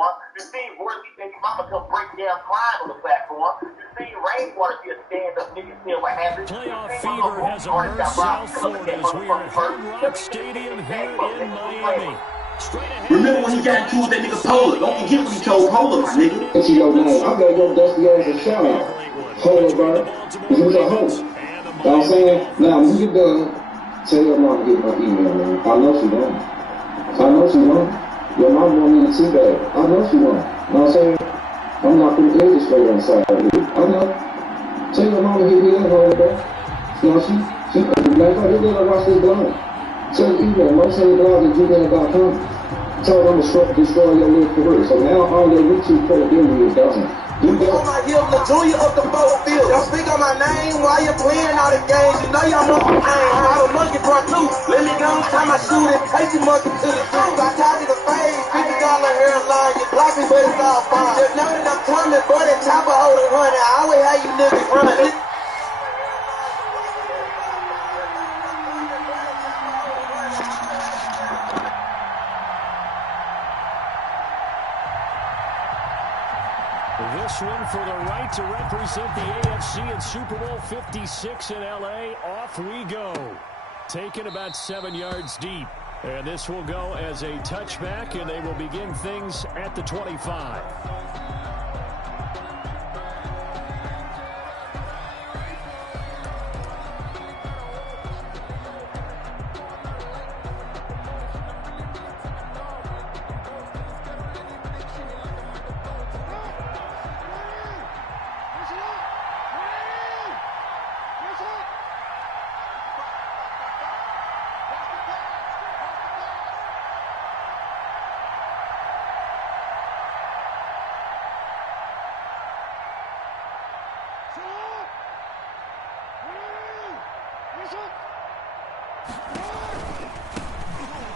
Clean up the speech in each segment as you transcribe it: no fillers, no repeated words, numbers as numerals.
You seen Worthy baby mama come break down crying on the platform. You seen Rainwater be a stand-up nigga saying what happened. Playoff fever has immersed South Florida as we are at Hard Rock Stadium here in Miami. Remember when he got into with that nigga Polar? Don't forget what he told Polar, my nigga. It's your name. I'm gonna give Dusty Rhodes a shout out. Polar, bro. He was a hoe. You know what I'm saying? Now, when you get done, tell your mom to get my email, man. I know she won't. Your mom won't need a tea bag. I know she won't. You know what I'm saying? I'm not putting edges straight on the side of you. I know. Tell your mom to hit me up, bro. You know, she like, oh, this nigga watch this blog. Tell the email, blog at gmail.com. Tell them to destroy your little career. So now all your YouTube credibility is down. You on my heel, the junior of the boat field. Y'all speak on my name while you're playing all the games. You know y'all know I ain't a monkey front too. Let me go time I shoot and take you monkey to the truth. I tied you the face, $50 hairline. You block me, but it's all fine. Just know that I'm coming, boy, that chopper holding running. I always have you niggas running. This one for the right to represent the AFC in Super Bowl 56 in L.A. Off we go. Taken about 7 yards deep. And this will go as a touchback, and they will begin things at the 25.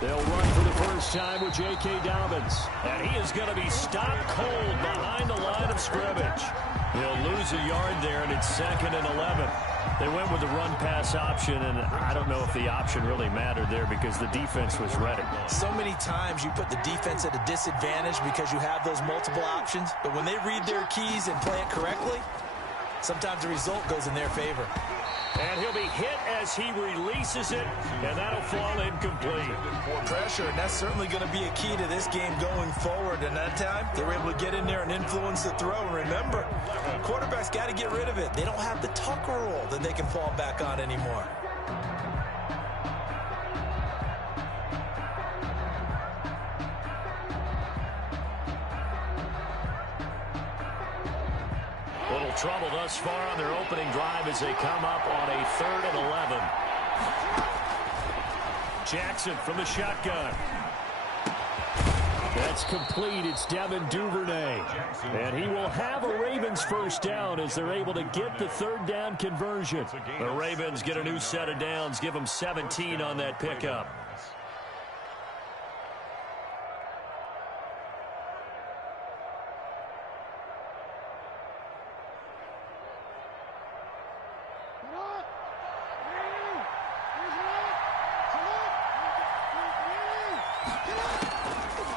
They'll run for the first time with J.K. Dobbins. And he is going to be stopped cold behind the line of scrimmage. He'll lose a yard there, and it's 2nd and 11. They went with the run-pass option, and I don't know if the option really mattered there because the defense was ready. So many times you put the defense at a disadvantage because you have those multiple options. But when they read their keys and play it correctly, sometimes the result goes in their favor. And he'll be hit as he releases it, and that'll fall incomplete. More pressure, and that's certainly going to be a key to this game going forward. And that time, they were able to get in there and influence the throw. And remember, quarterbacks got to get rid of it. They don't have the Tucker rule that they can fall back on anymore. Little trouble thus far on their opening drive as they come up on a 3rd and 11. Jackson from the shotgun. That's complete. It's Devin Duvernay. And he will have a Ravens first down as they're able to get the 3rd down conversion. The Ravens get a new set of downs, give them 17 on that pickup.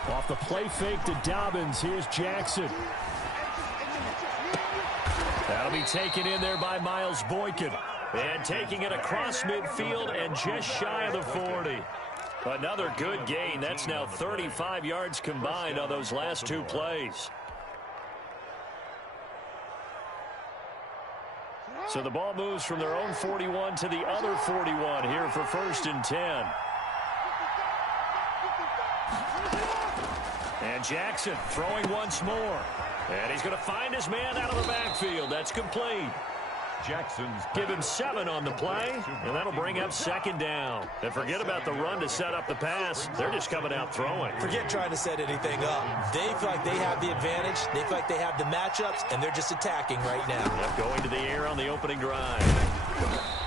Off the play fake to Dobbins. Here's Jackson. That'll be taken in there by Miles Boykin. And taking it across midfield and just shy of the 40. Another good gain. That's now 35 yards combined on those last 2 plays. So the ball moves from their own 41 to the other 41 here for 1st and 10. And Jackson throwing once more. And he's going to find his man out of the backfield. That's complete. Jackson's give him 7 on the play, and that'll bring up 2nd down. And forget about the run to set up the pass. They're just coming out throwing. Forget trying to set anything up. They feel like they have the advantage. They feel like they have the matchups, and they're just attacking right now. Yep, going to the air on the opening drive.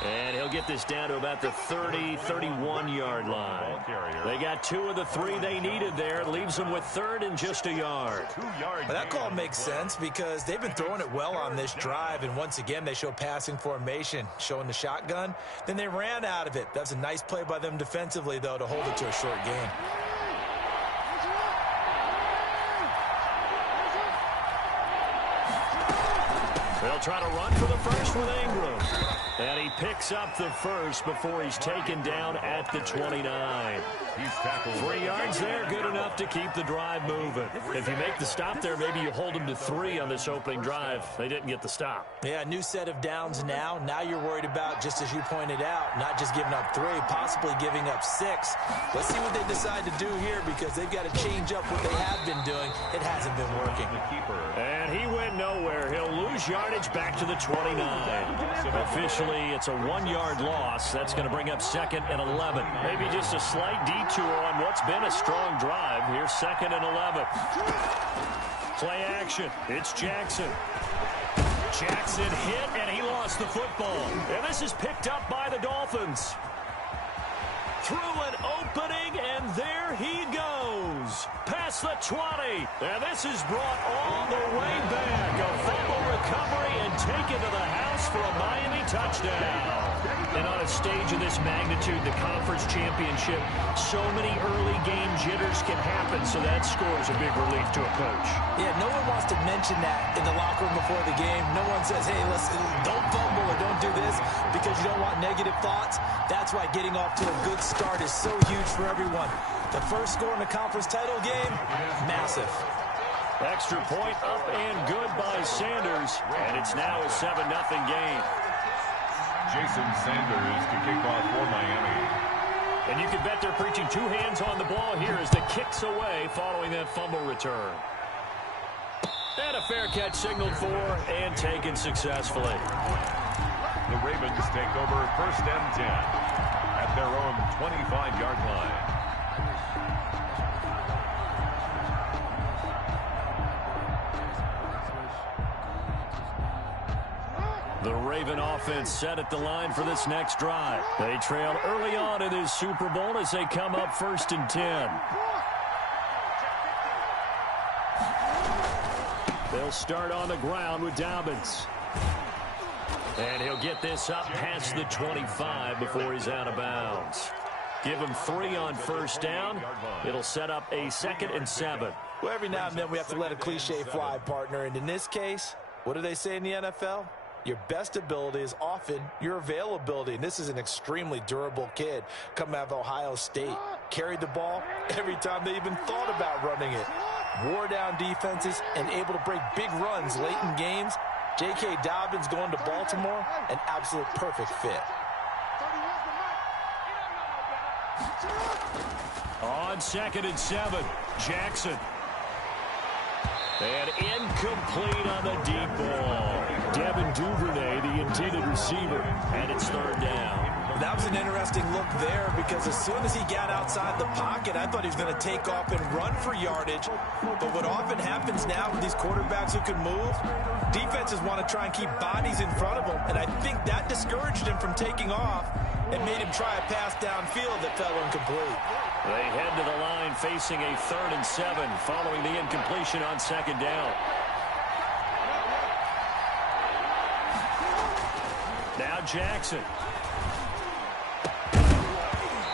And he'll get this down to about the 30, 31-yard line. They got 2 of the 3 they needed there. It leaves them with 3rd and just a yard. Well, that call makes sense because they've been throwing it well on this drive, and once again, they show passing formation, showing the shotgun. Then they ran out of it. That's a nice play by them defensively, though, to hold it to a short gain. try to run for the first with Ingram. And he picks up the first before he's taken down at the 29. He's tackled. 3 yards there, good enough to keep the drive moving. If you make the stop there, maybe you hold them to 3 on this opening drive. They didn't get the stop. Yeah, new set of downs now. Now you're worried about, just as you pointed out, not just giving up 3, possibly giving up 6. Let's see what they decide to do here because they've got to change up what they have been doing. It hasn't been working. And he went nowhere. He'll lose yardage back to the 29. Officially, it's a 1-yard loss. That's going to bring up 2nd and 11. Maybe just a slight detour on what's been a strong drive. Here's 2nd and 11. Play action. It's Jackson. Jackson hit, and he lost the football. And this is picked up by the Dolphins. Through an opening, and there he goes. Past the 20. And this is brought all the way back. A fumble recovery and taken to the house for a Miami touchdown. And on a stage of this magnitude, the conference championship, so many early game jitters can happen, so that score is a big relief to a coach. Yeah, no one wants to mention that in the locker room before the game. No one says, hey, listen, don't fumble or don't do this because you don't want negative thoughts. That's why getting off to a good start is so huge for everyone. The first score in the conference title game, massive. Extra point up and good by Sanders, and it's now a 7-0 game. Jason Sanders to kick off for Miami. And you can bet they're preaching 2 hands on the ball here as the kick's away following that fumble return. And a fair catch signaled for and taken successfully. The Ravens take over 1st and 10 at their own 25-yard line. The Raven offense set at the line for this next drive. They trail early on in this Super Bowl as they come up 1st and 10. They'll start on the ground with Dobbins. And he'll get this up past the 25 before he's out of bounds. Give him 3 on 1st down. It'll set up a 2nd and 7. Well, every now and then we have to let a cliche fly, partner. And in this case, what do they say in the NFL? Your best ability is often your availability. And this is an extremely durable kid coming out of Ohio State. Carried the ball every time they even thought about running it. Wore down defenses and able to break big runs late in games. J.K. Dobbins going to Baltimore, an absolute perfect fit. On 2nd and 7, Jackson. And incomplete on the deep ball. Devin Duvernay, the intended receiver, and it's 3rd down. That was an interesting look there because as soon as he got outside the pocket, I thought he was going to take off and run for yardage. But what often happens now with these quarterbacks who can move, defenses want to try and keep bodies in front of them, and I think that discouraged him from taking off and made him try a pass downfield that fell incomplete. They head to the line facing a 3rd and 7 following the incompletion on 2nd down. Now Jackson.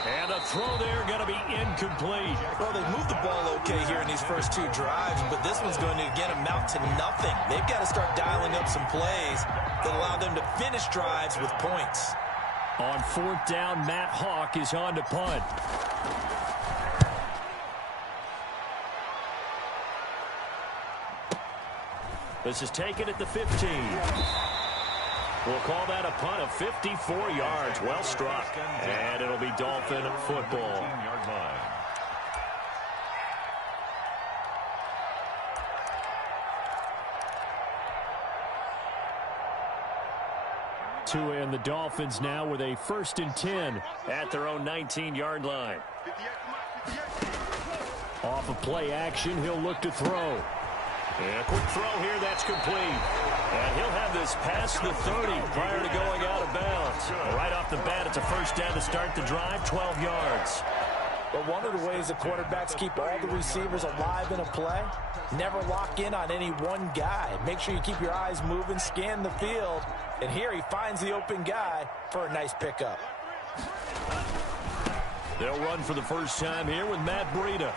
And a throw there going to be incomplete. Well, they moved the ball okay here in these first 2 drives, but this one's going to, again, amount to nothing. They've got to start dialing up some plays that allow them to finish drives with points. On 4th down, Matt Hawk is on to punt. This is taken at the 15. We'll call that a punt of 54 yards. Well struck. And it'll be Dolphin football. 15-yard line. And the Dolphins now with a 1st and 10 at their own 19-yard line. Off of play action, he'll look to throw. And a quick throw here, that's complete. And he'll have this past the 30 prior to going out of bounds. Right off the bat, it's a 1st down to start the drive, 12 yards. But one of the ways the quarterbacks keep all the receivers alive in a play, never lock in on any one guy. Make sure you keep your eyes moving, scan the field. And here he finds the open guy for a nice pickup. They'll run for the first time here with Matt Breida.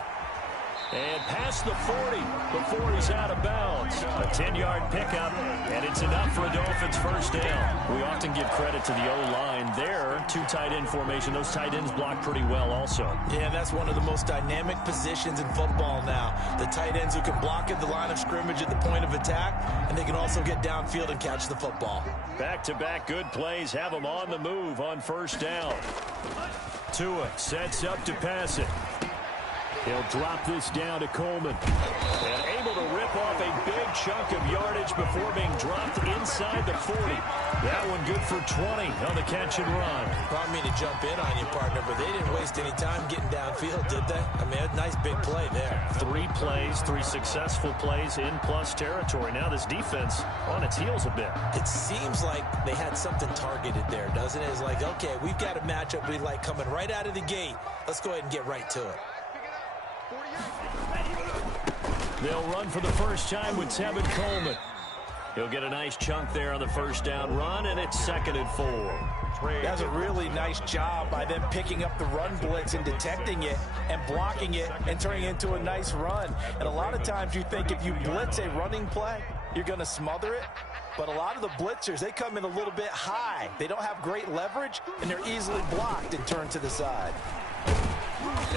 And past the 40 before he's out of bounds. A 10-yard pickup, and it's enough for a Dolphins first down. We often give credit to the O-line there. Two tight end formation. Those tight ends block pretty well also. Yeah, that's one of the most dynamic positions in football now. The tight ends who can block at the line of scrimmage at the point of attack, and they can also get downfield and catch the football. Back-to-back good plays have them on the move on first down. Tua sets up to pass it. He'll drop this down to Coleman. And able to rip off a big chunk of yardage before being dropped inside the 40. That one good for 20 on the catch and run. I don't mean to jump in on you, partner, but they didn't waste any time getting downfield, did they? I mean, a nice big play there. 3 plays, 3 successful plays in plus territory. Now this defense on its heels a bit. It seems like they had something targeted there, doesn't it? It's like, okay, we've got a matchup we like coming right out of the gate. Let's go ahead and get right to it. They'll run for the first time with Tevin Coleman. He'll get a nice chunk there on the first down run, and it's 2nd and 4. That's a really nice job by them picking up the run blitz and detecting it and blocking it and turning it into a nice run. And a lot of times you think if you blitz a running play, you're going to smother it. But a lot of the blitzers, they come in a little bit high. They don't have great leverage, and they're easily blocked and turned to the side.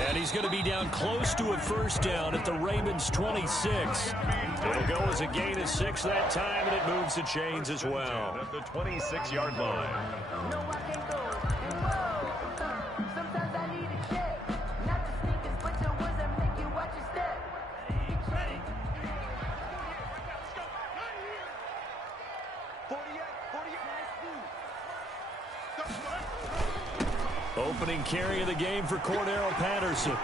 And he's going to be down close to a first down at the Ravens 26. It'll go as a gain of 6 that time, and it moves the chains as well. At the 26-yard line. Opening carry of the game for Cordero Patterson.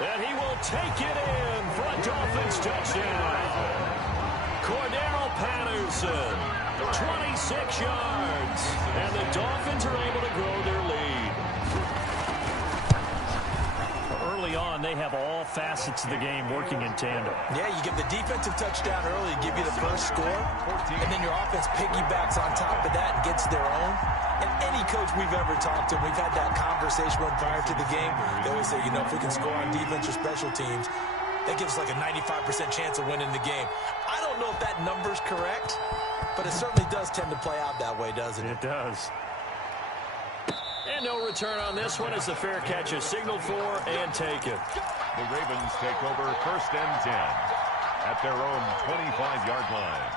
And he will take it in for a Dolphins touchdown. Cordero Patterson, 26 yards. And the Dolphins are able to grow their lead. Early on, they have all facets of the game working in tandem. Yeah, you give the defensive touchdown early to give you the first score, and then your offense piggybacks on top of that and gets their own. And any coach we've ever talked to, we've had that conversation prior to the game. They always say, you know, if we can score on defense or special teams, that gives us like a 95% chance of winning the game. I don't know if that number's correct, but it certainly does tend to play out that way, doesn't it? It does. And no return on this one as the fair catch is signaled for and taken. The Ravens take over 1st and 10 at their own 25-yard line.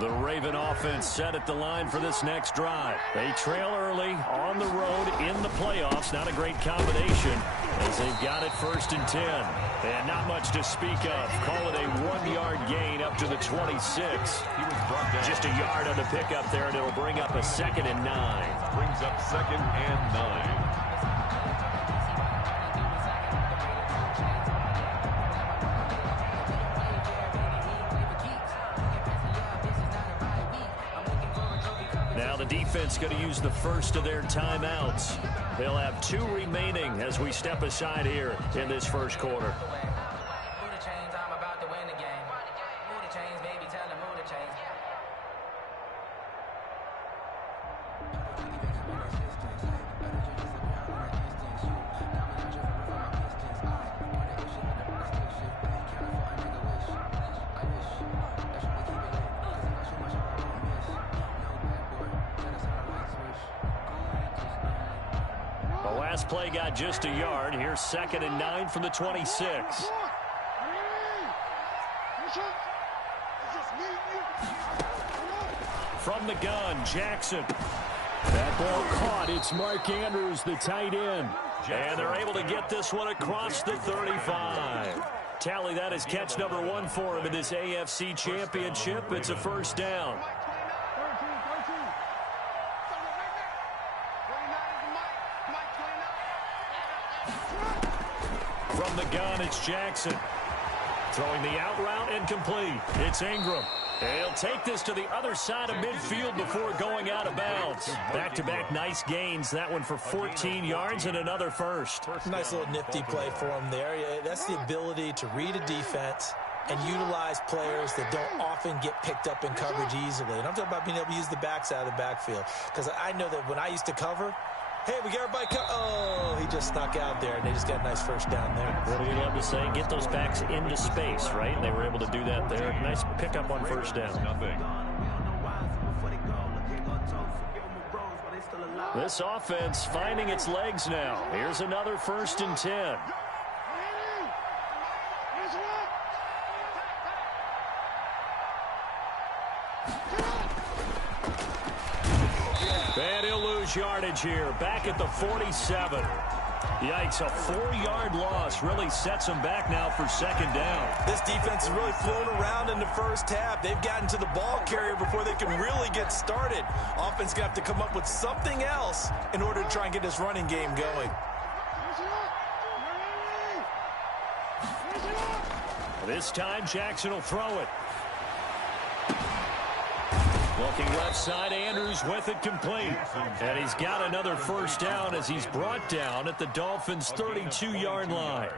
The Raven offense set at the line for this next drive. They trail early on the road in the playoffs. Not a great combination as they've got it 1st and 10. And not much to speak of. Call it a 1-yard gain up to the 26. He was brought down. Just a yard on the pickup there, and it'll bring up a 2nd and 9. Brings up 2nd and 9. Now the defense going to use the first of their timeouts. They'll have 2 remaining as we step aside here in this first quarter. Last play got just a yard. Here's 2nd and 9 from the 26. From the gun, Jackson. That ball caught. It's Mark Andrews, the tight end. And they're able to get this one across the 35. Tally, that is catch number 1 for him in this AFC Championship. It's a first down. From the gun, it's Jackson. Throwing the out route and complete. It's Ingram. He'll take this to the other side of midfield before going out of bounds. Back-to-back nice gains. That one for 14 yards and another first. Nice little nifty play for him there. That's the ability to read a defense and utilize players that don't often get picked up in coverage easily. And I'm talking about being able to use the backside of the backfield. Because I know that when I used to cover, hey, we got everybody oh, he just snuck out there, and they just got a nice first down there. What do we love to say? Get those backs into space, right? And they were able to do that there. Nice pickup on first down. This offense finding its legs now. Here's another 1st and 10. And he'll lose yardage here. Back at the 47. Yikes, a 4-yard loss really sets them back now for 2nd down. This defense has really flown around in the first half. They've gotten to the ball carrier before they can really get started. Offense going to have to come up with something else in order to try and get this running game going. This time, Jackson will throw it. Looking left side, Andrews with it complete. And he's got another 1st down as he's brought down at the Dolphins' 32-yard line.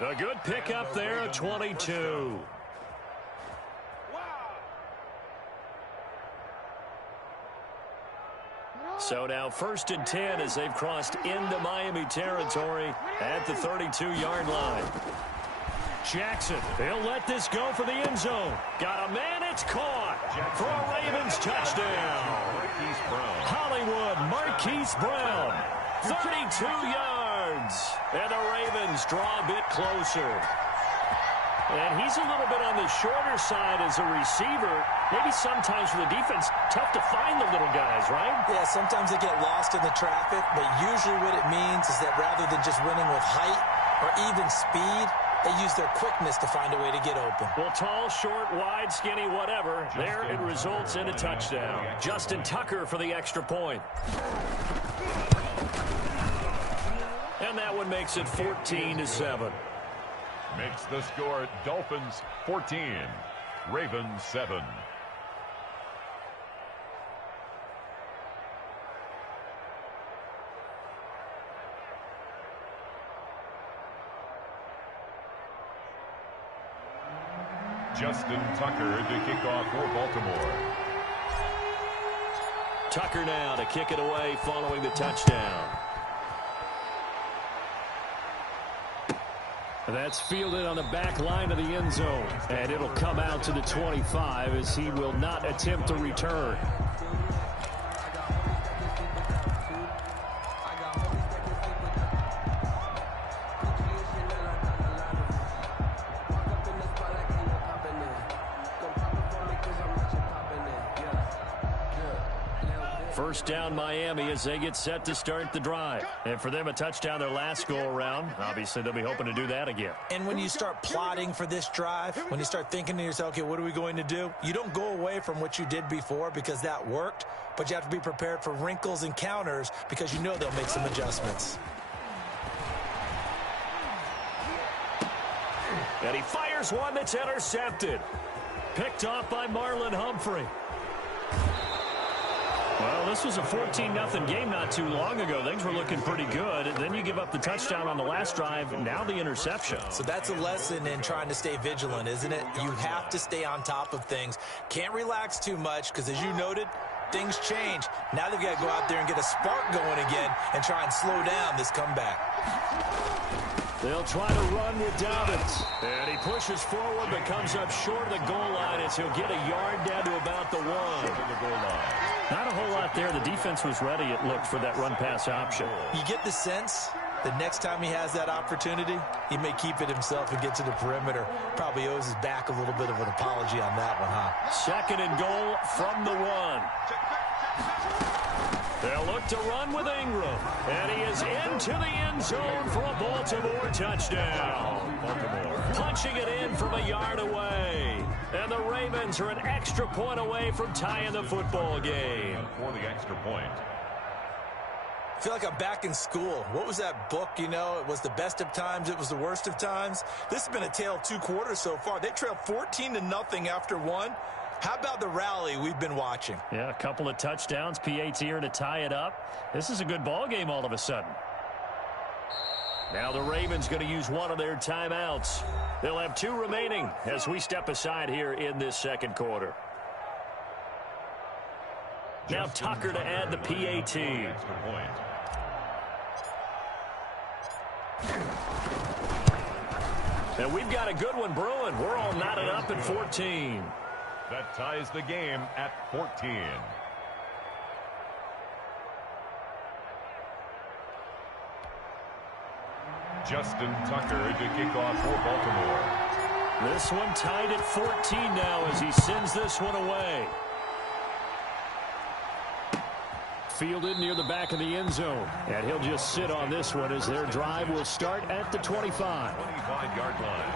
A good pickup there at 22. So now 1st and 10 as they've crossed into Miami territory at the 32-yard line. Jackson, he'll let this go for the end zone. Got a man, it's caught for a Ravens touchdown. Hollywood Marquise Brown, 32 yards. And the Ravens draw a bit closer. And he's a little bit on the shorter side as a receiver. Maybe sometimes for the defense, tough to find the little guys, right? Yeah, sometimes they get lost in the traffic, but usually what it means is that rather than just winning with height or even speed, they use their quickness to find a way to get open. Well, tall, short, wide, skinny, whatever. There it results in a touchdown. Justin Tucker for the extra point. And that one makes it 14-7. Makes the score Dolphins 14, Ravens 7. Justin Tucker to kick off for Baltimore. Tucker now to kick it away following the touchdown. That's fielded on the back line of the end zone. And it'll come out to the 25 as he will not attempt to return. First down Miami as they get set to start the drive. And for them, a touchdown their last go-around. Obviously, they'll be hoping to do that again. And when you start plotting for this drive, when you start thinking to yourself, okay, what are we going to do? You don't go away from what you did before because that worked, but you have to be prepared for wrinkles and counters because you know they'll make some adjustments. And he fires one that's intercepted. Picked off by Marlon Humphrey. Well, this was a 14-0 game not too long ago. Things were looking pretty good. Then you give up the touchdown on the last drive, now the interception. So that's a lesson in trying to stay vigilant, isn't it? You have to stay on top of things. Can't relax too much because, as you noted, things change. Now they've got to go out there and get a spark going again and try and slow down this comeback. They'll try to run with Dobbins. And he pushes forward but comes up short of the goal line as he'll get a yard down to about the 1. Not a whole lot there. The defense was ready, it looked, for that run-pass option. You get the sense that next time he has that opportunity, he may keep it himself and get to the perimeter. Probably owes his back a little bit of an apology on that one, huh? 2nd and goal from the 1. They'll look to run with Ingram. And he is into the end zone for a Baltimore touchdown. Baltimore punching it in from a yard away. And the Ravens are an extra point away from tying the football game. For the extra point. I feel like I'm back in school. What was that book, you know? It was the best of times. It was the worst of times. This has been a tale of 2 quarters so far. They trailed 14-0 after 1. How about the rally we've been watching? Yeah, a couple of touchdowns. PAT here to tie it up. This is a good ball game all of a sudden. Now the Ravens going to use one of their timeouts. They'll have 2 remaining as we step aside here in this second quarter. Now Tucker to add the PAT. And we've got a good one brewing. We're all knotted up at 14. That ties the game at 14. Justin Tucker to kick off for Baltimore. This one tied at 14 now as he sends this one away. Fielded near the back of the end zone. And he'll just sit on this one as their drive will start at the 25. 25-yard line.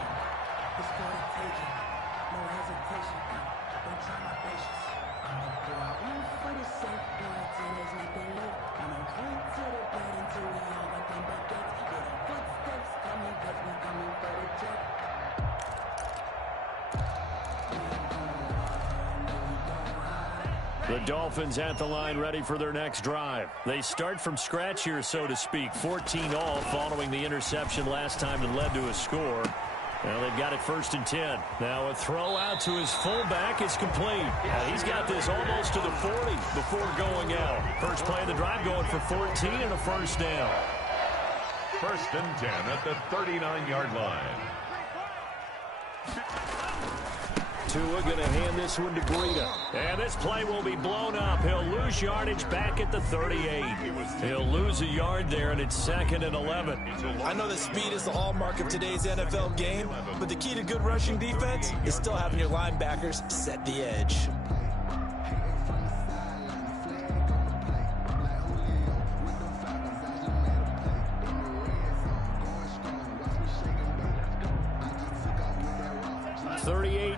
The Dolphins at the line ready for their next drive. They start from scratch here, so to speak. 14 all following the interception last time that led to a score. Well, they've got it 1st and 10. Now a throw out to his fullback is complete. He's got this almost to the 40 before going out. First play of the drive going for 14 and a first down. 1st and 10 at the 39-yard line. Tua going to hand this one to Breida. And this play will be blown up. He'll lose yardage back at the 38. He'll lose a yard there, and it's 2nd and 11. I know that speed is the hallmark of today's NFL game, but the key to good rushing defense is still having your linebackers set the edge.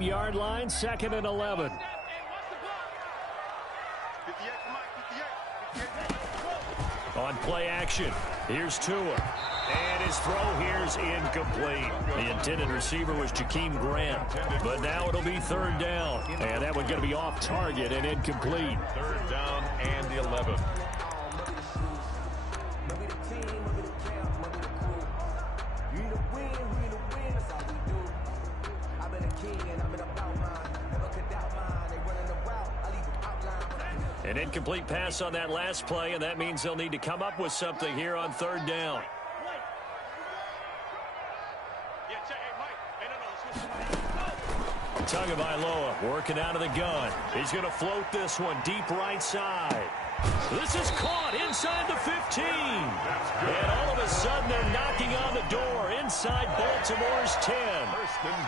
Yard line, 2nd and 11. On play action, here's Tua. And his throw here's incomplete. The intended receiver was Jakeem Grant. But now it'll be 3rd down. And that one's going to be off target and incomplete. 3rd down and 11. An incomplete pass on that last play, and that means they'll need to come up with something here on 3rd down. Tagovailoa working out of the gun. He's going to float this one deep right side. This is caught inside the 15. And all of a sudden, they're knocking on the door inside Baltimore's 10.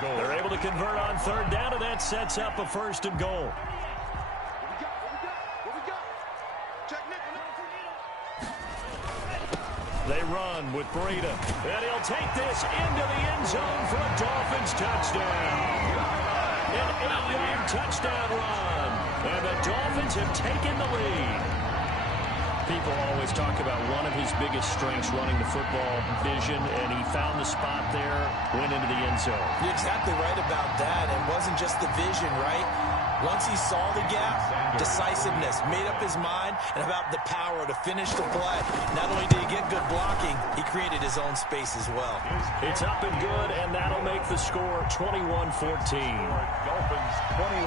They're able to convert on 3rd down, and that sets up a 1st and goal. They run with Breida, and he'll take this into the end zone for a Dolphins touchdown. An 8-yard touchdown run, and the Dolphins have taken the lead. People always talk about one of his biggest strengths running the football, vision, and he found the spot there, went into the end zone. You're exactly right about that. It wasn't just the vision, right? Once he saw the gap, decisiveness, made up his mind, and about the power to finish the play. Not only did he get good blocking, he created his own space as well. It's up and good, and that'll make the score 21-14. Dolphins 21,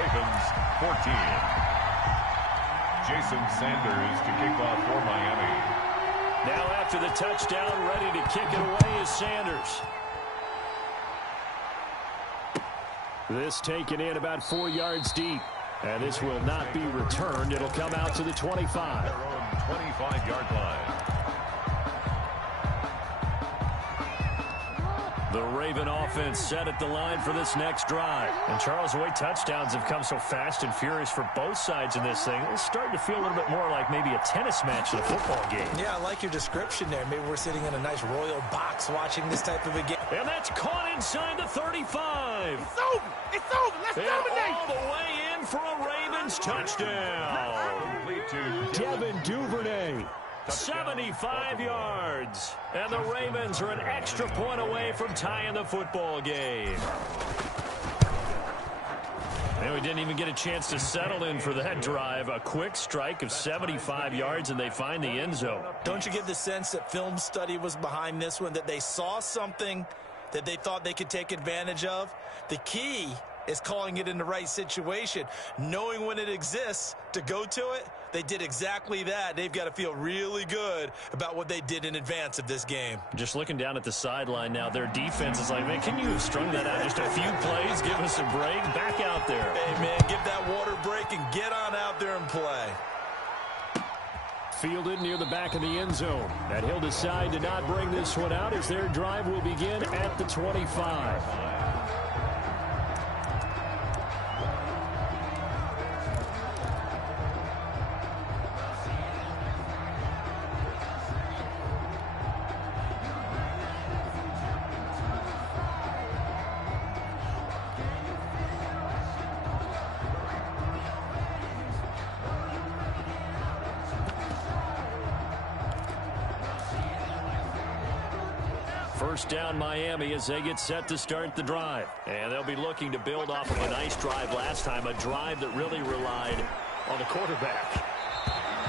Ravens 14. Jason Sanders to kick off for Miami. Now after the touchdown, ready to kick it away is Sanders. This taken in about 4 yards deep. And this will not be returned. It'll come out to the 25. Their own 25-yard line. The Raven offense set at the line for this next drive. And Charles, the way touchdowns have come so fast and furious for both sides in this thing, it's starting to feel a little bit more like maybe a tennis match in a football game. Yeah, I like your description there. Maybe we're sitting in a nice royal box watching this type of a game. And that's caught inside the 35. It's over. It's over. Let's dominate. All the way in for a Ravens touchdown. Devin Duvernay. 75 yards. And the Ravens are an extra point away from tying the football game. And we didn't even get a chance to settle in for that drive. A quick strike of 75 yards, and they find the end zone. Don't you get the sense that film study was behind this one, that they saw something that they thought they could take advantage of. The key is calling it in the right situation, knowing when it exists to go to it. They did exactly that. They've got to feel really good about what they did in advance of this game. Just looking down at the sideline now, their defense is like, man, can you have strung that out just a few plays? Give us a break. Back out there. Hey, man, give that water break and get on out there and play. Fielded near the back of the end zone. And he'll decide to not bring this one out as their drive will begin at the 25. First down Miami as they get set to start the drive. And they'll be looking to build off of a nice drive last time, a drive that really relied on the quarterback.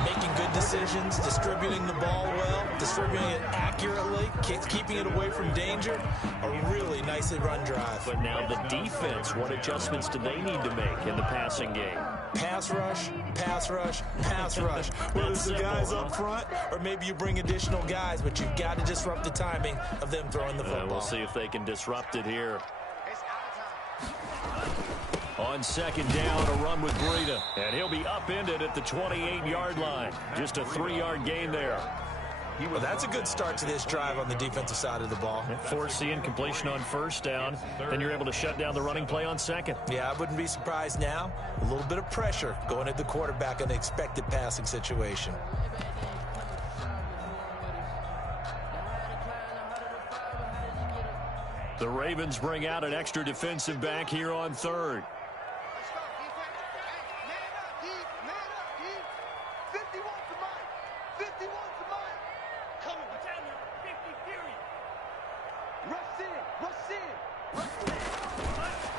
Making good decisions, distributing the ball well, distributing it accurately, keeping it away from danger. A really nicely run drive. But now the defense, what adjustments do they need to make in the passing game? Pass rush, pass rush, pass rush. Whether it's the guys up front or maybe you bring additional guys, but you've got to disrupt the timing of them throwing the football. We'll see if they can disrupt it here. On second down, a run with Breida. And he'll be upended at the 28-yard line. Just a 3-yard gain there. Well, that's a good start to this drive on the defensive side of the ball. Force the incompletion on first down. Then you're able to shut down the running play on second. Yeah, I wouldn't be surprised now. A little bit of pressure going at the quarterback in an expected passing situation. The Ravens bring out an extra defensive back here on third.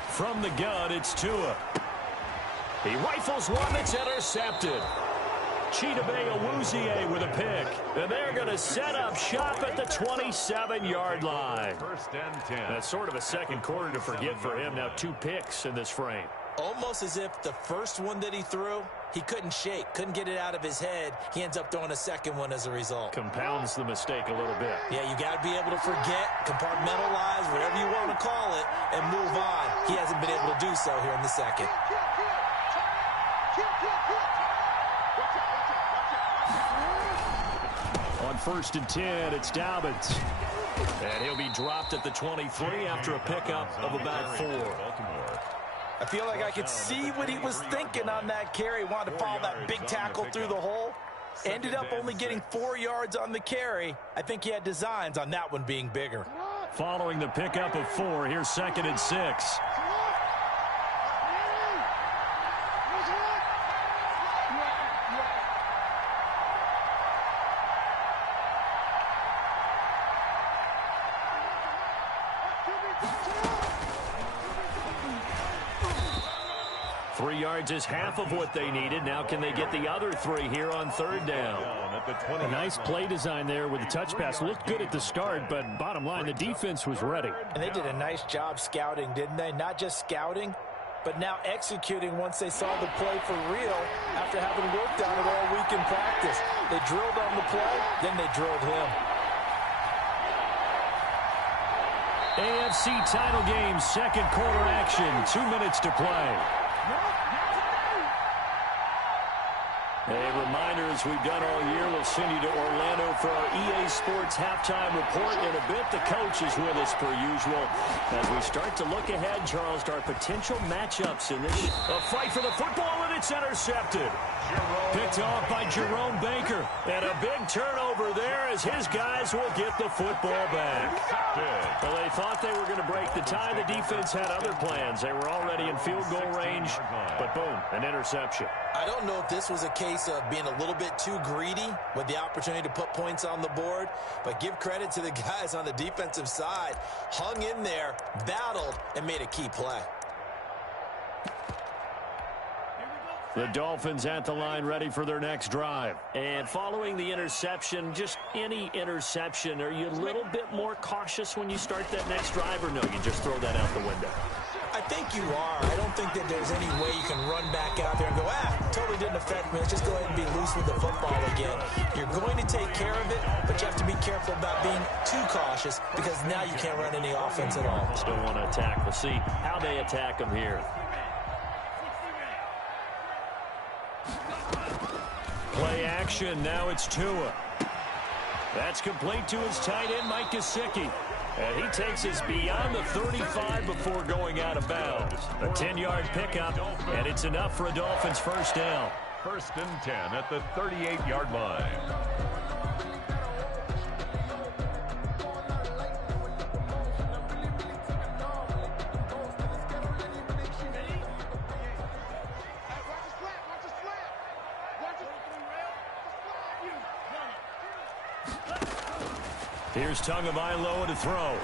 From the gun, it's Tua. He rifles one that's intercepted. Chidobe Awuzie with a pick. And they're going to set up shop at the 27-yard line. First and 10. That's sort of a second quarter to forget for him. Now 2 picks in this frame. Almost as if the first one that he threw, he couldn't shake, couldn't get it out of his head. He ends up throwing a second one as a result. Compounds the mistake a little bit. Yeah, you got to be able to forget, compartmentalize, whatever you want to call it, and move on. He hasn't been able to do so here in the second. On first and 10, it's Dobbins. And he'll be dropped at the 23 after a pickup of about 4. I feel like I could see what he was thinking on that carry. Wanted to follow that big tackle through the hole. Ended up only getting 4 yards on the carry. I think he had designs on that one being bigger. Following the pickup of 4, here's second and 6. Yards is half of what they needed. Now can they get the other 3 here on third down? A nice play design there with the touch pass. Looked good at the start, but bottom line, the defense was ready. And they did a nice job scouting, didn't they? Not just scouting, but now executing once they saw the play for real after having worked on it all week in practice. They drilled on the play, then they drilled him. AFC title game, second quarter action, 2 minutes to play. A reminder, as we've done all year, we'll send you to Orlando for our EA Sports halftime report. In a bit, the coach is with us per usual. As we start to look ahead, Charles, to our potential matchups in this. A fight for the football, and it's intercepted. Picked off by Jerome Baker. And a big turnover there as his guys will get the football back. Well, they thought they were going to break the tie. The defense had other plans. They were already in field goal range, but boom, an interception. I don't know if this was a case of being a little bit too greedy with the opportunity to put points on the board, but give credit to the guys on the defensive side. Hung in there, battled, and made a key play. The Dolphins at the line ready for their next drive. And following the interception, just any interception, are you a little bit more cautious when you start that next drive, or no, you just throw that out the window? I think you are. I don't think that there's any way you can run back out there and go, totally didn't affect me. Let's just go ahead and be loose with the football again. You're going to take care of it, but you have to be careful about being too cautious because now you can't run any offense at all. Still want to attack. We'll see how they attack them here. Play action. Now it's Tua. That's complete to his tight end, Mike Gesicki. And he takes us beyond the 35 before going out of bounds. A 10-yard pickup, and it's enough for a Dolphins first down. 1st and 10 at the 38-yard line. Here's Tagovailoa to throw.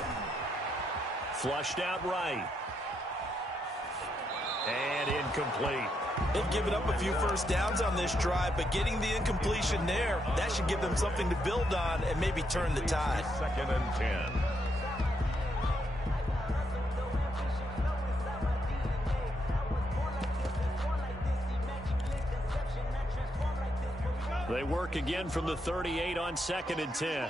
Flushed out right. And incomplete. They've given up a few first downs on this drive, but getting the incompletion there, that should give them something to build on and maybe turn the tide. 2nd and 10. They work again from the 38 on 2nd and 10.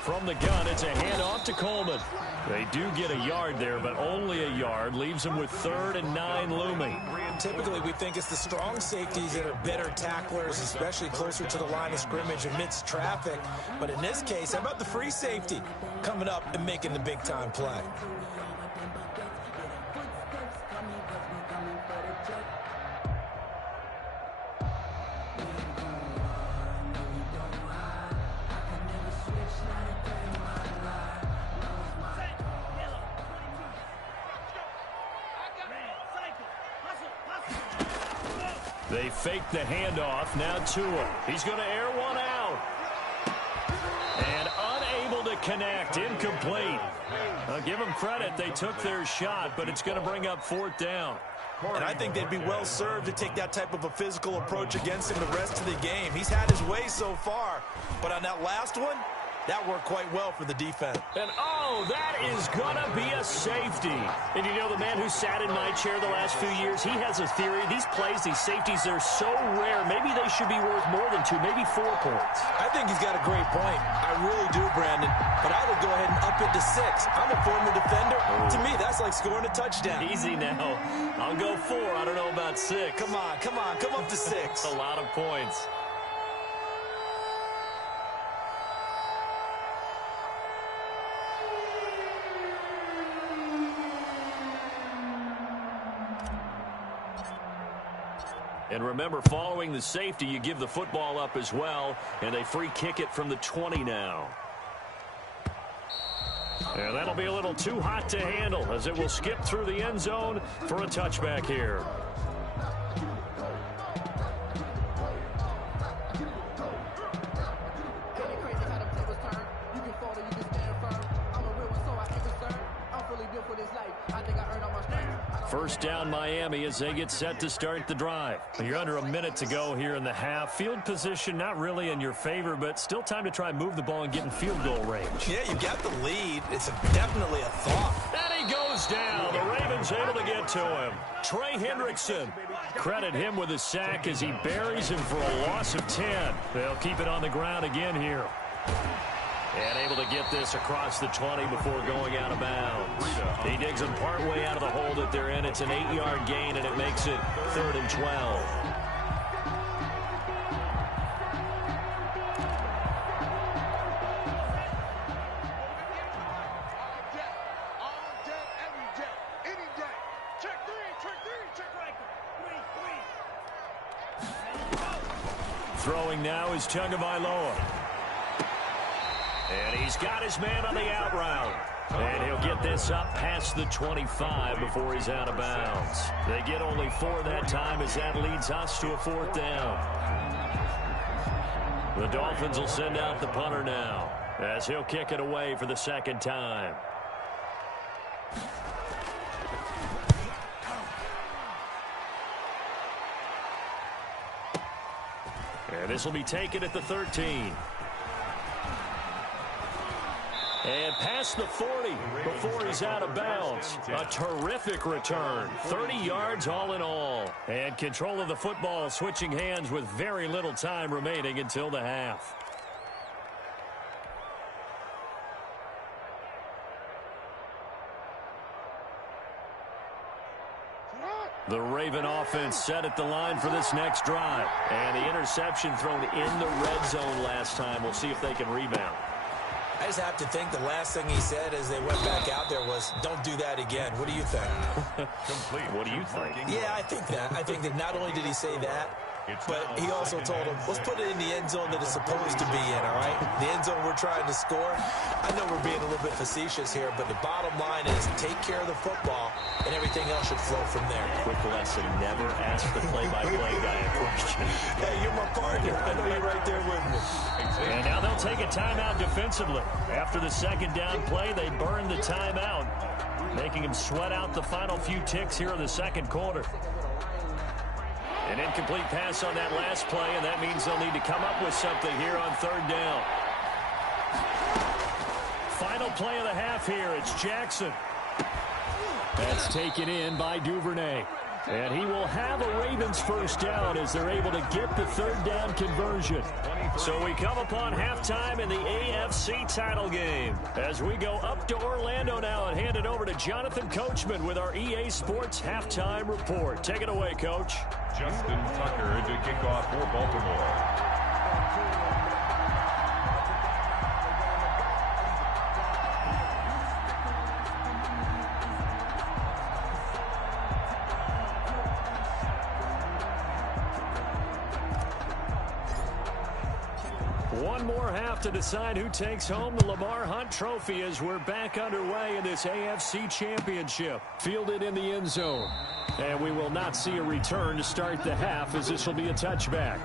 From the gun, it's a handoff to Coleman. They do get a yard there, but only a yard. Leaves them with 3rd and 9 looming. Typically, we think it's the strong safeties that are better tacklers, especially closer to the line of scrimmage amidst traffic. But in this case, how about the free safety coming up and making the big-time play? They fake the handoff. Now Tua. He's going to air one out. And unable to connect. Incomplete. I'll give them credit. They took their shot, but it's going to bring up 4th down. And I think they'd be well served to take that type of a physical approach against him the rest of the game. He's had his way so far, but on that last one, that worked quite well for the defense. And, oh, that is going to be a safety. And you know, the man who sat in my chair the last few years, he has a theory. These plays, these safeties, they're so rare. Maybe they should be worth more than 2, maybe 4 points. I think he's got a great point. I really do, Brandon. But I would go ahead and up it to 6. I'm a former defender. To me, that's like scoring a touchdown. Easy now. I'll go 4. I don't know about 6. Come on. Come up to 6. That's a lot of points. And remember, following the safety, you give the football up as well, and they free kick it from the 20 now. And that'll be a little too hot to handle as it will skip through the end zone for a touchback here. First down Miami as they get set to start the drive. You're under a minute to go here in the half. Field position not really in your favor, but still time to try and move the ball and get in field goal range. Yeah, you've got the lead. It's definitely a thought. And he goes down. The Ravens able to get to him. Trey Hendrickson. Credit him with a sack as he buries him for a loss of 10. They'll keep it on the ground again here. And able to get this across the 20 before going out of bounds. He digs them partway out of the hole that they're in. It's an 8-yard gain, and it makes it 3rd and 12. Throwing now is Tagovailoa. And he's got his man on the out route. And he'll get this up past the 25 before he's out of bounds. They get only 4 that time as that leads us to a 4th down. The Dolphins will send out the punter now as he'll kick it away for the 2nd time. And this will be taken at the 13. And past the 40 before he's out of bounds. A terrific return. 30 yards all in all. And control of the football switching hands with very little time remaining until the half. The Raven offense set at the line for this next drive. And the interception thrown in the red zone last time. We'll see if they can rebound. I just have to think the last thing he said as they went back out there was, don't do that again. What do you think? Complete. What do you think? Yeah, I think that. I think that not only did he say that, but he also told him, let's put it in the end zone that it's supposed to be in, all right? The end zone we're trying to score. I know we're being a little bit facetious here, but the bottom line is take care of the football, and everything else should flow from there. Quick lesson, never ask the play-by-play guy a question. Hey, you're my partner. I know you're right there with me. And now they'll take a timeout defensively. After the second down play, they burn the timeout, making him sweat out the final few ticks here in the second quarter. An incomplete pass on that last play, and that means they'll need to come up with something here on third down. Final play of the half here. It's Jackson. That's taken in by Duvernay. And he will have a Ravens first down as they're able to get the third down conversion. So we come upon halftime in the AFC title game. As we go up to Orlando now and hand it over to Jonathan Coachman with our EA Sports halftime report. Take it away, Coach. Justin Tucker to kick off for Baltimore. One more half to decide who takes home the Lamar Hunt Trophy as we're back underway in this AFC Championship. Fielded in the end zone. And we will not see a return to start the half as this will be a touchback.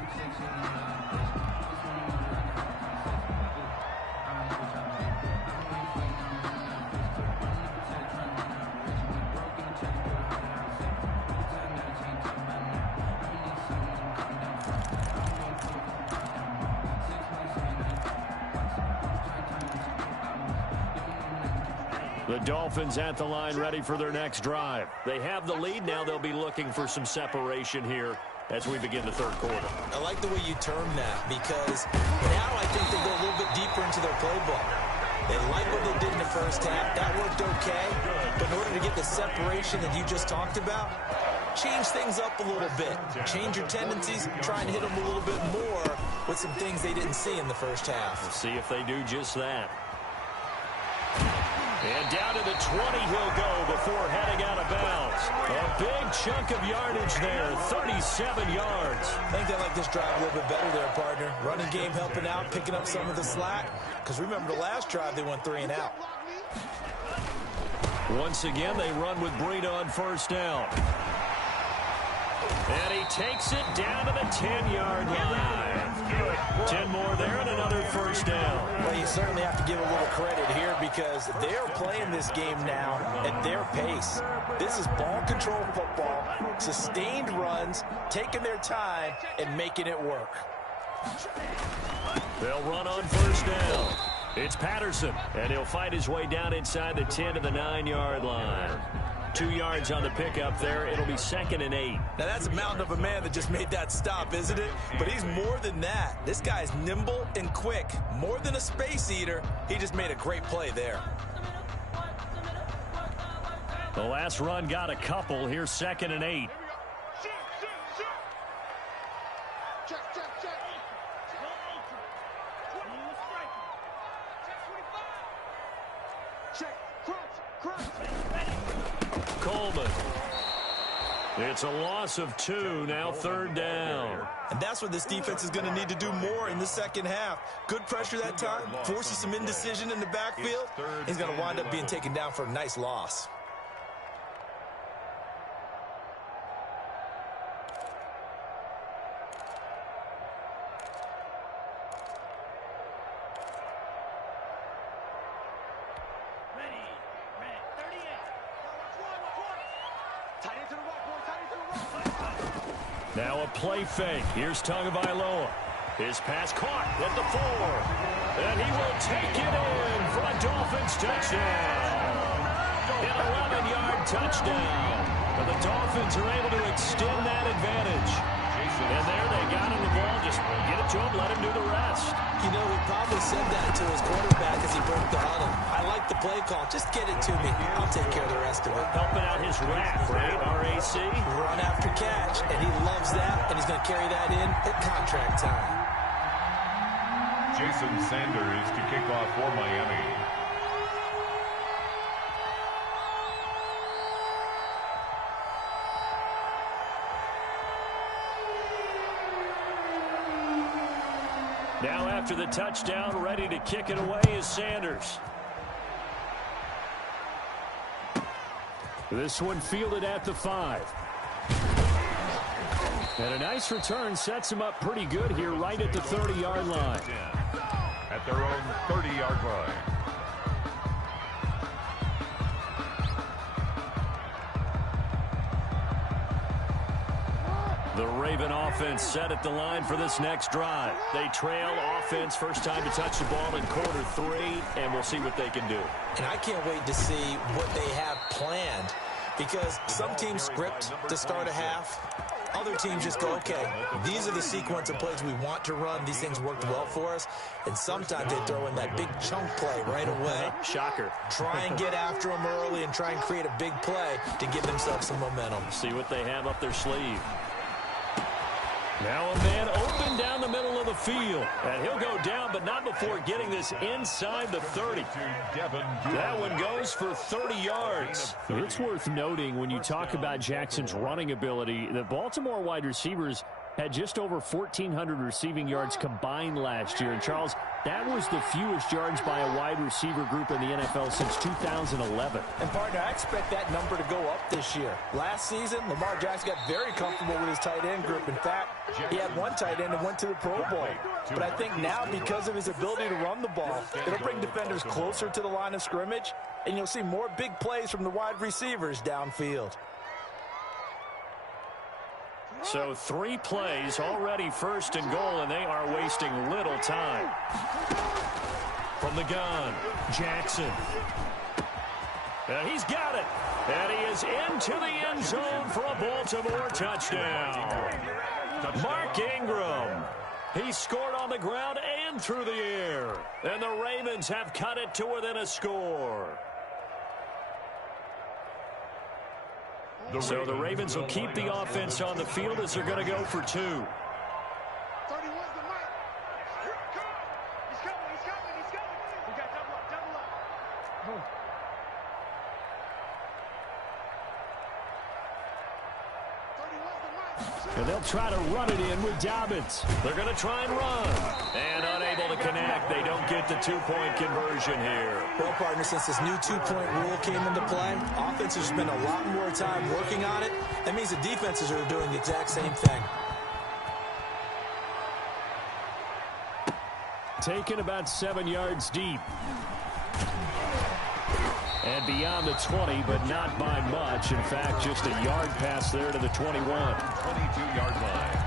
The Dolphins at the line ready for their next drive. They have the lead now. They'll be looking for some separation here as we begin the third quarter. I like the way you term that because now I think they go a little bit deeper into their playbook. They like what they did in the first half. That worked okay. But in order to get the separation that you just talked about, change things up a little bit. Change your tendencies. Try and hit them a little bit more with some things they didn't see in the first half. We'll see if they do just that. And down to the 20 he'll go before heading out of bounds. A big chunk of yardage there, 37 yards. I think they like this drive a little bit better there, partner. Running game helping out, picking up some of the slack. Because remember the last drive, they went 3 and out. Once again, they run with Breida on first down. And he takes it down to the 10-yard line. 10 more there and another first down. Well, you certainly have to give a little credit here because they're playing this game now at their pace. This is ball control football, sustained runs, taking their time, and making it work. They'll run on first down. It's Patterson, and he'll fight his way down inside the 10 to the 9-yard line. 2 yards on the pickup there. It'll be 2nd and 8. Now, that's a mountain of a man that just made that stop, isn't it? But he's more than that. This guy's nimble and quick. More than a space eater, he just made a great play there. The last run got a couple. Here's 2nd and 8. Coleman. It's a loss of 2, now 3rd down. And that's what this defense is going to need to do more in the second half. Good pressure that time, forces some indecision in the backfield. He's going to wind up being taken down for a nice loss. Now a play fake. Here's Tagovailoa. His pass caught at the 4. And he will take it in for a Dolphins touchdown. An 11-yard touchdown. And the Dolphins are able to extend that advantage. And there they got him the ball. Just get it to him, let him do the rest. You know, he probably said that to his quarterback as he broke the huddle. I like the play call. Just get it to me. I'll take care of the rest of it. Helping out his RAC, right? RAC. Run after catch, and he loves that, and he's going to carry that in at contract time. Jason Sanders to kick off for Miami. Now after the touchdown, ready to kick it away is Sanders. This one fielded at the 5. And a nice return sets him up pretty good here right at the 30-yard line. At their own 30-yard line. The Raven offense set at the line for this next drive. They trail offense, first time to touch the ball in quarter 3, and we'll see what they can do. And I can't wait to see what they have planned, because some teams script to start a half. Other teams just go, okay, these are the sequence of plays we want to run. These things worked well for us. And sometimes they throw in that big chunk play right away. Shocker. Try and get after them early and try and create a big play to give themselves some momentum. See what they have up their sleeve. Now a man open down the middle of the field. And he'll go down, but not before getting this inside the 30. That one goes for 30 yards. It's worth noting when you talk about Jackson's running ability, the Baltimore wide receivers had just over 1,400 receiving yards combined last year. And, Charles, that was the fewest yards by a wide receiver group in the NFL since 2011. And, partner, I expect that number to go up this year. Last season, Lamar Jackson got very comfortable with his tight end group. In fact, he had one tight end that went to the Pro Bowl. But I think now, because of his ability to run the ball, it'll bring defenders closer to the line of scrimmage, and you'll see more big plays from the wide receivers downfield. So 3 plays already first and goal, and they are wasting little time. From the gun, Jackson. And he's got it. And he is into the end zone for a Baltimore touchdown. Mark Ingram. He scored on the ground and through the air. And the Ravens have cut it to within a score. So the Ravens will keep the offense on the field as they're going to go for 2. 31's the mic. Here it comes. He's coming. We got double up. And they'll try to run it in with Dobbins. They're going to try and run. And unable to connect. They don't get the 2-point conversion here. Well, partner, since this new 2-point rule came into play, offenses spend a lot more time working on it. That means the defenses are doing the exact same thing. Taken about 7 yards deep. And beyond the 20, but not by much. In fact, just a yard pass there to the 21. 22-yard line.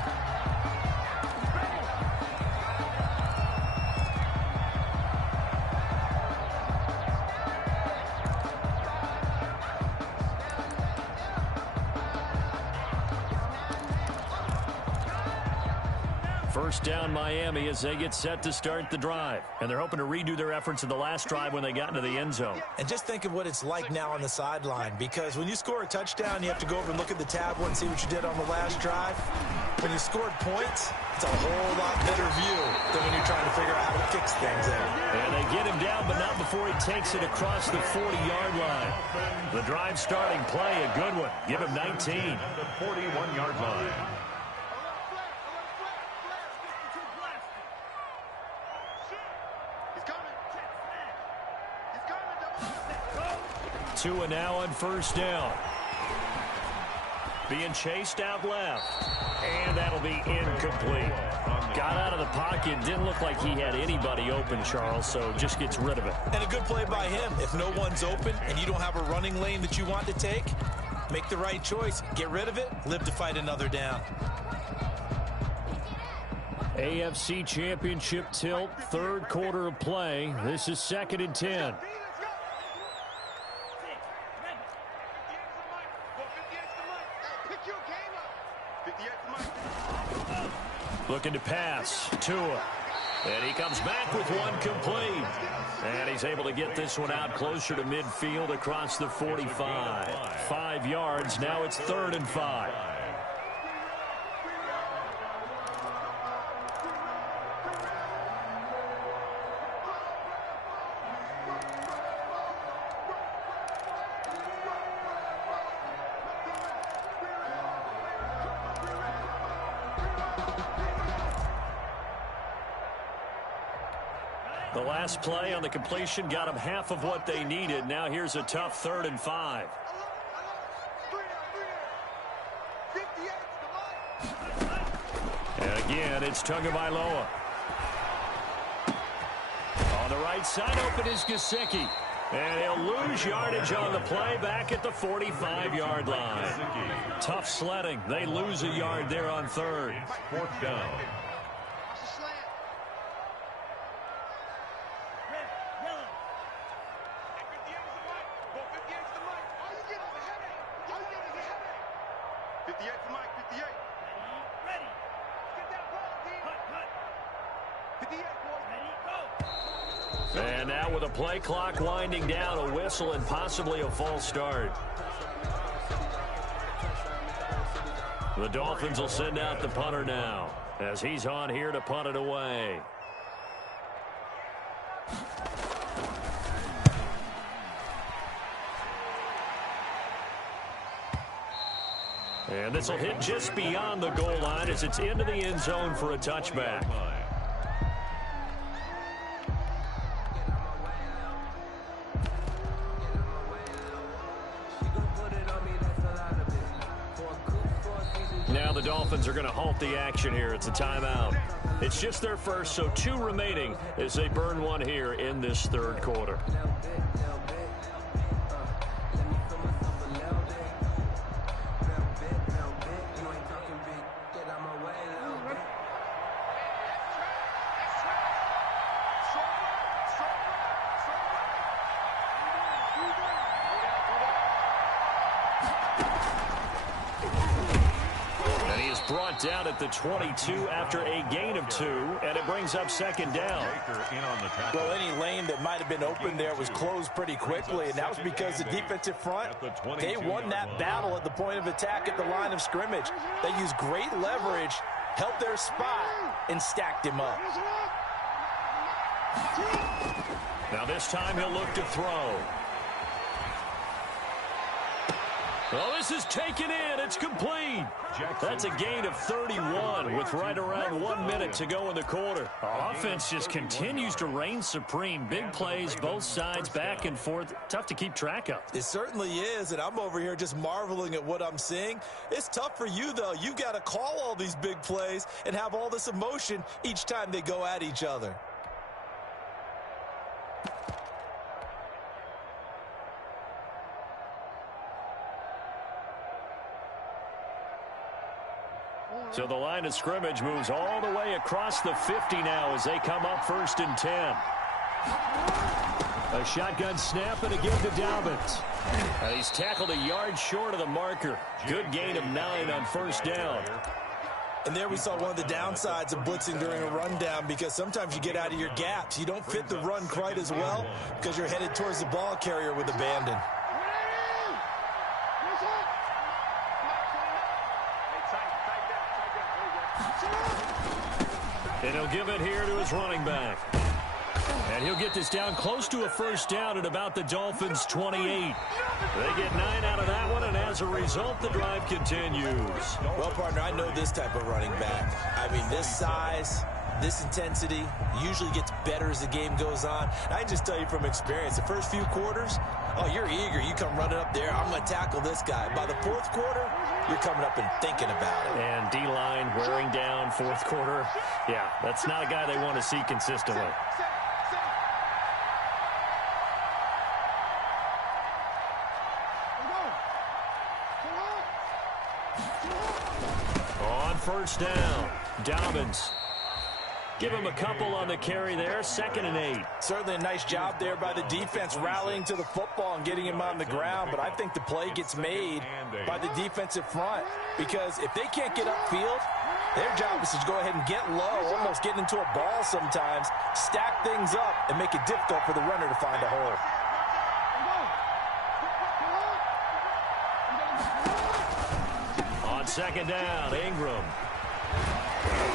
First down Miami as they get set to start the drive. And they're hoping to redo their efforts in the last drive when they got into the end zone. And just think of what it's like now on the sideline, because when you score a touchdown, you have to go over and look at the tablet and see what you did on the last drive. When you scored points, it's a whole lot better view than when you're trying to figure out how to fix things there. And they get him down, but not before he takes it across the 40-yard line. The drive starting play, a good one. Give him 19. The 41-yard line. Tua now on first down. Being chased out left. And that'll be incomplete. Got out of the pocket. Didn't look like he had anybody open, Charles, so just gets rid of it. And a good play by him. If no one's open and you don't have a running lane that you want to take, make the right choice. Get rid of it. Live to fight another down. AFC Championship tilt, third quarter of play. This is 2nd and 10. Looking to pass. Tua. And he comes back with one complete. And he's able to get this one out closer to midfield across the 45. 5 yards. Now it's 3rd and 5. The last play on the completion got them half of what they needed. Now here's a tough 3rd and 5. And again, it's Tagovailoa. On the right side, open is Gesicki. And he'll lose yardage on the play back at the 45-yard line. Tough sledding. They lose a yard there on 3rd. 4th down. And now with a play clock winding down, a whistle and possibly a false start. The Dolphins will send out the punter now as he's on here to punt it away. And this will hit just beyond the goal line as it's into the end zone for a touchback. Now the Dolphins are going to halt the action here. It's a timeout. It's just their first, so 2 remaining as they burn one here in this 3rd quarter. Down at the 22 after a gain of 2, and it brings up 2nd down. Well, any lane that might have been open there was closed pretty quickly, and that was because the defensive front, they won that battle at the point of attack at the line of scrimmage. They used great leverage, held their spot, and stacked him up. Now this time he'll look to throw. Well, this is taken in. It's complete. That's a gain of 31 with right around 1 minute to go in the quarter. Offense just continues to reign supreme. Big plays, both sides, back and forth. Tough to keep track of. It certainly is, and I'm over here just marveling at what I'm seeing. It's tough for you, though. You've got to call all these big plays and have all this emotion each time they go at each other. So the line of scrimmage moves all the way across the 50 now as they come up 1st and 10. A shotgun snap and a give to Dobbins. And he's tackled a yard short of the marker. Good gain of 9 on 1st down. And there we saw one of the downsides of blitzing during a rundown, because sometimes you get out of your gaps. You don't fit the run quite as well because you're headed towards the ball carrier with abandon. And he'll give it here to his running back. And he'll get this down close to a 1st down at about the Dolphins' 28. They get 9 out of that one, and as a result, the drive continues. Well, partner, I know this type of running back. I mean, this size, this intensity usually gets better as the game goes on. I can just tell you from experience, the first few quarters, oh, you're eager. You come running up there, I'm going to tackle this guy. By the 4th quarter, you're coming up and thinking about it. And D-line wearing down 4th quarter. Yeah, that's not a guy they want to see consistently. On 1st down, Dobbins. Give him a couple on the carry there, 2nd and 8. Certainly a nice job there by the defense rallying to the football and getting him on the ground, but I think the play gets made by the defensive front because if they can't get upfield, their job is to go ahead and get low, almost get into a ball sometimes, stack things up, and make it difficult for the runner to find a hole. On 2nd down, Ingram.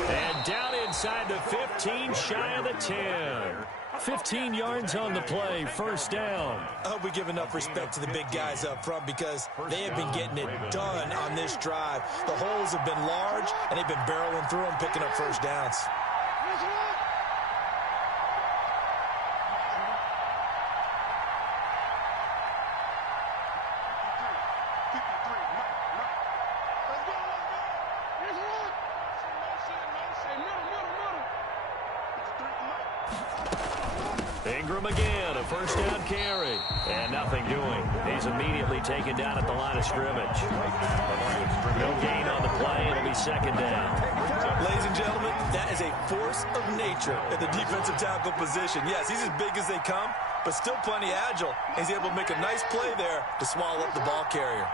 And down inside the 15, shy of the 10. 15 yards on the play, 1st down. I hope we give enough respect to the big guys up front because they have been getting it done on this drive. The holes have been large, and they've been barreling through them, picking up 1st downs. Ingram again, a 1st down carry. And nothing doing. He's immediately taken down at the line of scrimmage. No gain on the play. It'll be 2nd down. Ladies and gentlemen, that is a force of nature at the defensive tackle position. Yes, he's as big as they come, but still plenty agile. He's able to make a nice play there to swallow up the ball carrier.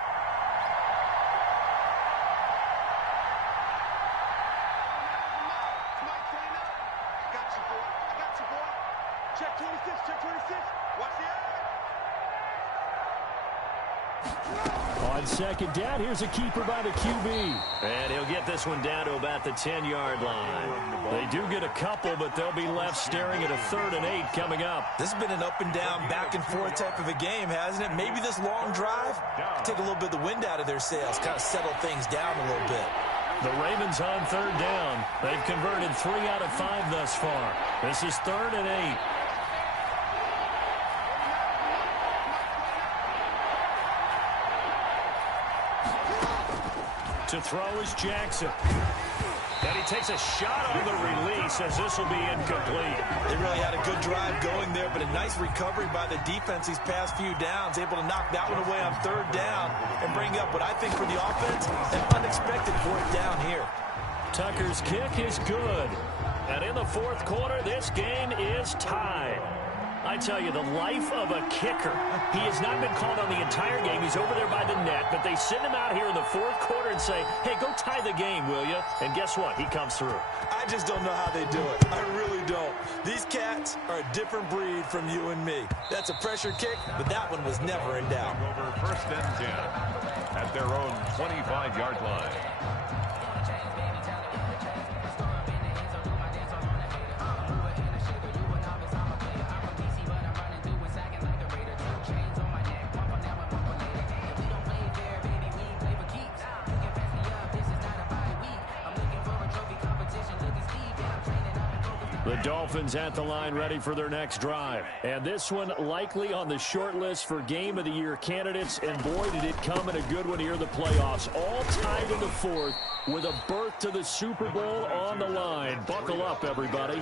On 2nd down, here's a keeper by the QB. And he'll get this one down to about the 10-yard line. They do get a couple, but they'll be left staring at a 3rd and 8 coming up. This has been an up-and-down, back-and-forth type of a game, hasn't it? Maybe this long drive take a little bit of the wind out of their sails, kind of settle things down a little bit. The Ravens on 3rd down. They've converted 3 out of 5 thus far. This is 3rd and 8. To throw is Jackson. And he takes a shot on the release as this will be incomplete. They really had a good drive going there, but a nice recovery by the defense these past few downs, able to knock that one away on 3rd down and bring up what I think for the offense, an unexpected 4th down here. Tucker's kick is good. And in the 4th quarter, this game is tied. I tell you, the life of a kicker. He has not been called on the entire game. He's over there by the net, but they send him out here in the 4th quarter and say, hey, go tie the game, will you? And guess what? He comes through. I just don't know how they do it. I really don't. These cats are a different breed from you and me. That's a pressure kick, but that one was never in doubt. Over 1st and 10 at their own 25-yard line. The Dolphins at the line ready for their next drive. And this one likely on the short list for Game of the Year candidates. And boy, did it come in a good one here in the playoffs. All tied in the 4th with a berth to the Super Bowl on the line. Buckle up, everybody.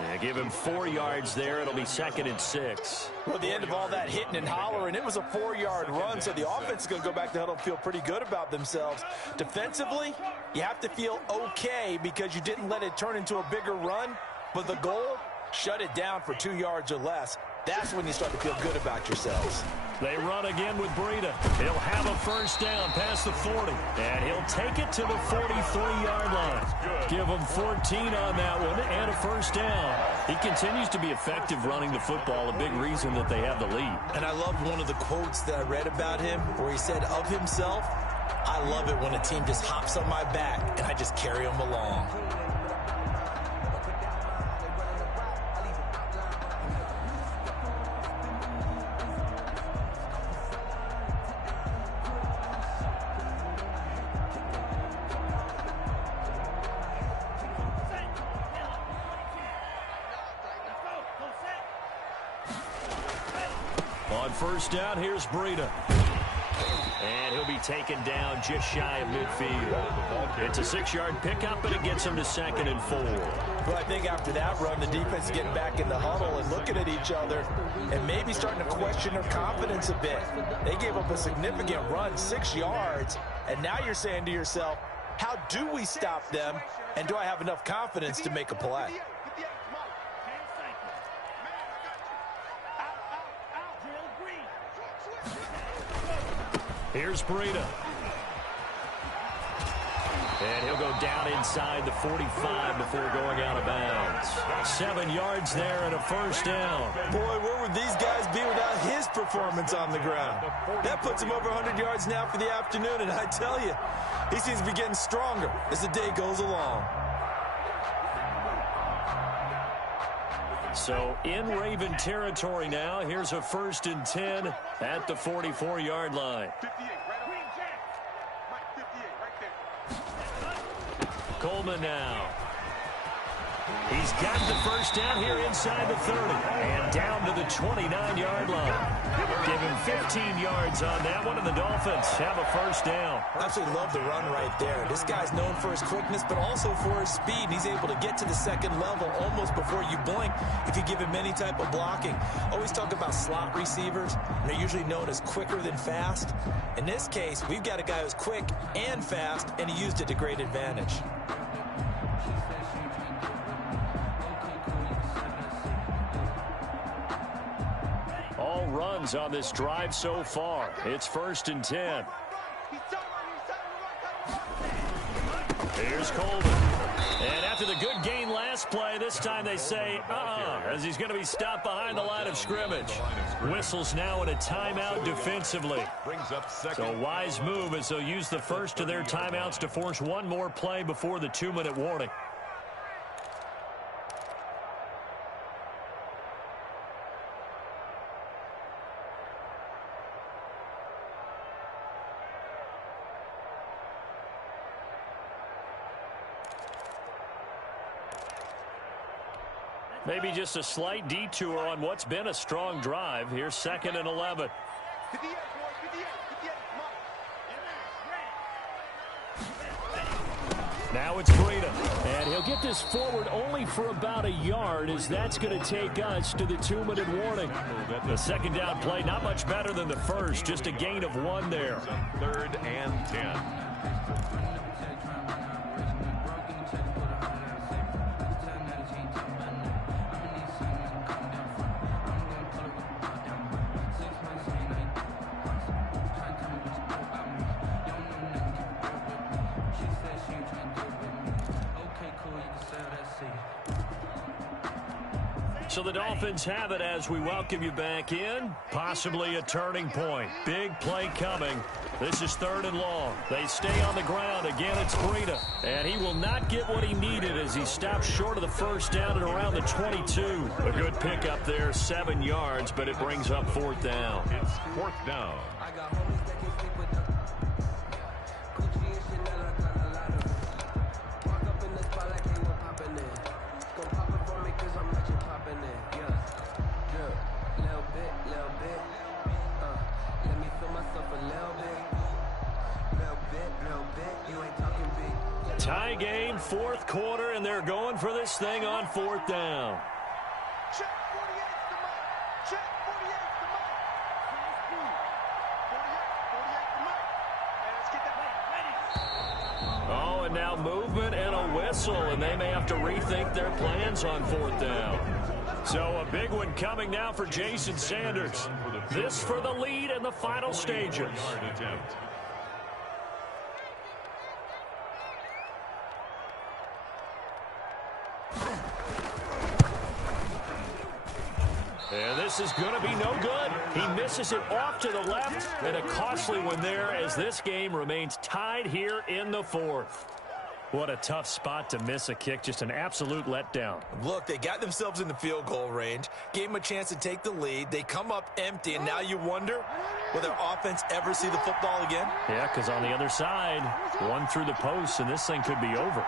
And give him 4 yards there. It'll be 2nd and 6. Well, the end of all that hitting and hollering, it was a 4-yard run, so the offense is going to go back to huddle and feel pretty good about themselves. Defensively, you have to feel okay because you didn't let it turn into a bigger run. But the goal, shut it down for 2 yards or less. That's when you start to feel good about yourselves. They run again with Breida. He'll have a 1st down past the 40. And he'll take it to the 43-yard line. Give him 14 on that one and a 1st down. He continues to be effective running the football, a big reason that they have the lead. And I loved one of the quotes that I read about him where he said of himself, I love it when a team just hops on my back and I just carry them along. On 1st down, here's Breida. And he'll be taken down just shy of midfield. It's a 6-yard pickup, and it gets him to 2nd and 4. Well, I think after that run, the defense is getting back in the huddle and looking at each other and maybe starting to question their confidence a bit. They gave up a significant run, 6 yards, and now you're saying to yourself, how do we stop them, and do I have enough confidence to make a play? Here's Breida. And he'll go down inside the 45 before going out of bounds. 7 yards there and a first down. Boy, where would these guys be without his performance on the ground? That puts him over 100 yards now for the afternoon, and I tell you, he seems to be getting stronger as the day goes along. So in Raven territory now, here's a 1st and 10 at the 44-yard line. 58, right on. Mike, 58, right there. Coleman now. He's got the first down here inside the 30 and down to the 29-yard line. Give him 15 yards on that one, and the Dolphins have a first down. I absolutely love the run right there. This guy's known for his quickness, but also for his speed. And he's able to get to the second level almost before you blink if you give him any type of blocking. Always talk about slot receivers, and they're usually known as quicker than fast. In this case, we've got a guy who's quick and fast, and he used it to great advantage. All runs on this drive so far. It's 1st and 10. Here's Coleman. And after the good gain last play, this time they say, as he's going to be stopped behind the line of scrimmage. Whistles now in a timeout defensively. So a wise move as they'll use the first of their timeouts to force one more play before the 2-minute warning. Maybe just a slight detour on what's been a strong drive. Here's 2nd and 11. 58, 58, Now it's Breida. And he'll get this forward only for about a yard, as that's going to take us to the 2-minute warning. The second down play, not much better than the first. Just a gain of 1 there. 3rd and 10. So the Dolphins have it as we welcome you back in. Possibly a turning point. Big play coming. This is 3rd and long. They stay on the ground. Again, it's Breida. And he will not get what he needed as he stops short of the first down at around the 22. A good pickup there, 7 yards, but it brings up 4th down. It's 4th down. Tie game, 4th quarter, and they're going for this thing on 4th down. Check 48 to Mike. Check 48 to Mike. 48 to Mike. And let's get that ready. Oh, and now movement and a whistle, and they may have to rethink their plans on 4th down. So a big one coming now for Jason Sanders. This for the lead in the final stages. And this is going to be no good. He misses it off to the left, and a costly one there as this game remains tied here in the 4th. What a tough spot to miss a kick. Just an absolute letdown. Look, they got themselves in the field goal range, gave them a chance to take the lead. They come up empty, and now you wonder, will their offense ever see the football again? Yeah, because on the other side, one through the post, and this thing could be over.